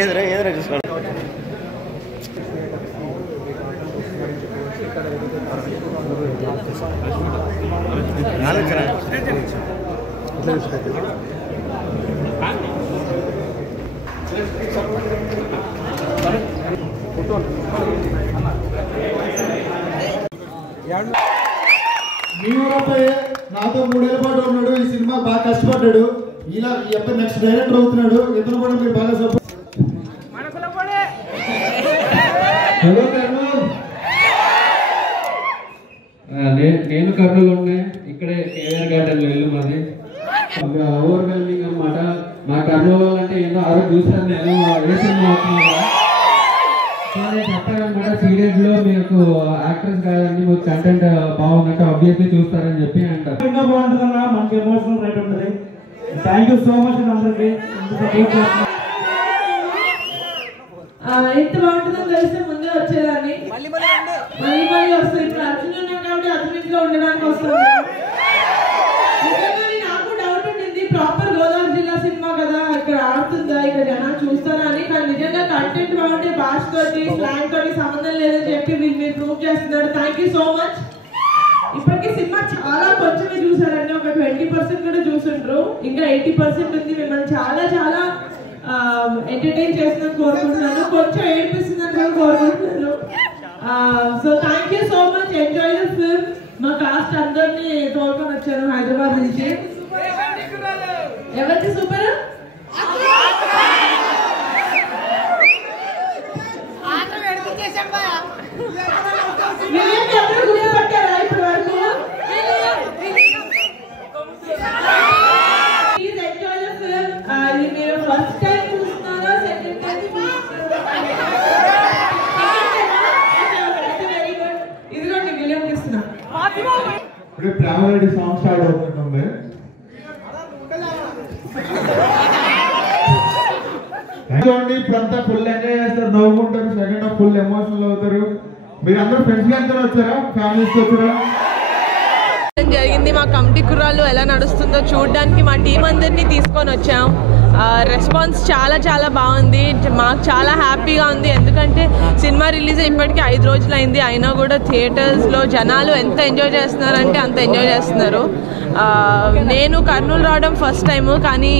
ఎదురా చూసుకోండి. నాతో 3 ఏళ్ల పాటు ఉన్నాడు. ఈ సినిమా బాగా కష్టపడ్డాడు. ఇలా ఎప్పుడు నెక్స్ట్ డైరెక్టర్ అవుతున్నాడు. ఇతను కూడా మీరు బాగా సపోర్ట్. హలో కర్నూలు. నేను కర్నూలు ఉన్నాయి. ఇక్కడే కేఆర్ గార్డెన్ లో ఇల్లు మాది. ఓవర్వెల్మింగ్ అనమాట. మా కర్నూలు అంటే ఏంటో ఆ రోజు చూసాను నేను ఏ సినిమా అవుతుంది. సో నేను చెప్పానమాట సీరియస్ లో మీకు యాక్టర్స్ కాదండి, మీకు కంటెంట్ బాగుందంటే ఆబ్వియస్లీ చూస్తారని చెప్పి అంటారు. ఇంకా బాగుంటుందన్నా, మనకి ఎమోషనల్ రైట్ ఉంటుంది. థ్యాంక్ యూ సో మచ్ అందరికి. ఎంత బాగుంటుందో తెలిస్తే ముందే వచ్చేదాన్ని. మళ్ళీ వస్తుంది. ఇప్పుడు అర్జున్ ఉన్నాం కాబట్టి అర్జున్ ఇంట్లో ఉండడానికి వస్తుంది. నాకు డౌట్ ఉంటుంది, ప్రాపర్ గోదావరి జిల్లా సినిమా కదా, ఇక్కడ ఆడుతుందా, ఇక్కడ జనాలు చూస్తారా అని. కానీ నిజంగా కంటెంట్ బాగుంటే భాషతోటి స్లాంగ్ తోటి సంబంధం లేదని చెప్పి మీరు ప్రూవ్ చేస్తున్నారు. Thank you so much. ఇప్పటికీ సినిమా చాలా కొంచెమే చూసారండి, ఒక 20% కూడా చూసుంటారు. ఇంకా 80% ఉంది. మిమ్మల్ని చాలా చాలా ఎంటర్టైన్ చేస్తుందని కోరుకుంటున్నాను, కొంచెం ఏడిపిస్తుందని కూడా కోరుకుంటున్నాను. So thank you so much. Enjoy the film. మా కాస్ట్ అందరినీ తోడుకొని వచ్చారు హైదరాబాద్ నుంచి. ఎవరికి సూపర్? గుర్తుపట్టారా ఇప్పటి వరకు? Please enjoy the film. ఇది మీరు ఫస్ట్ టైం చూస్తున్నారా, సెకండ్ టైం చూస్తున్నారా? Very good. ఇదిగోండి విలియం ఇస్తున్నా. ఇప్పుడు ప్రేమరెడ్డి సాంగ్ స్టార్ట్ అవుతుంది. ఇప్పుడంతా ఫుల్ ఎంజాయ్ చేస్తారు, నవ్వుకుంటారు. సెకండ్ హాఫ్ ఫుల్ ఎమోషనల్ అవుతారు. మీరు అందరూ ఫ్రెండ్స్ గా వచ్చారా, ఫ్యామిలీస్ వచ్చారా? జరిగింది. మా కమిటీ కుర్రాళ్ళు ఎలా నడుస్తుందో చూడడానికి మా టీం అందరినీ తీసుకొని వచ్చాం. రెస్పాన్స్ చాలా చాలా బాగుంది. మాకు చాలా హ్యాపీగా ఉంది. ఎందుకంటే సినిమా రిలీజ్ ఇప్పటికీ 5 రోజులు అయింది. అయినా కూడా థియేటర్స్లో జనాలు ఎంత ఎంజాయ్ చేస్తున్నారంటే అంత ఎంజాయ్ చేస్తున్నారు. నేను కర్నూలు రావడం ఫస్ట్ టైము, కానీ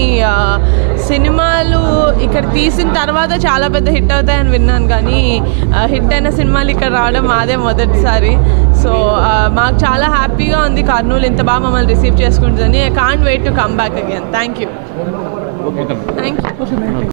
సినిమాలు ఇక్కడ తీసిన తర్వాత చాలా పెద్ద హిట్ అవుతాయని విన్నాను. కానీ హిట్ అయిన సినిమాలు ఇక్కడ రావడం మాదే మొదటిసారి. సో మాకు చాలా హ్యాపీగా ఉంది కర్నూలు ఇంత బాగా మమ్మల్ని రిసీవ్ చేసుకుంటుందని. I can't wait to come back again. Thank you.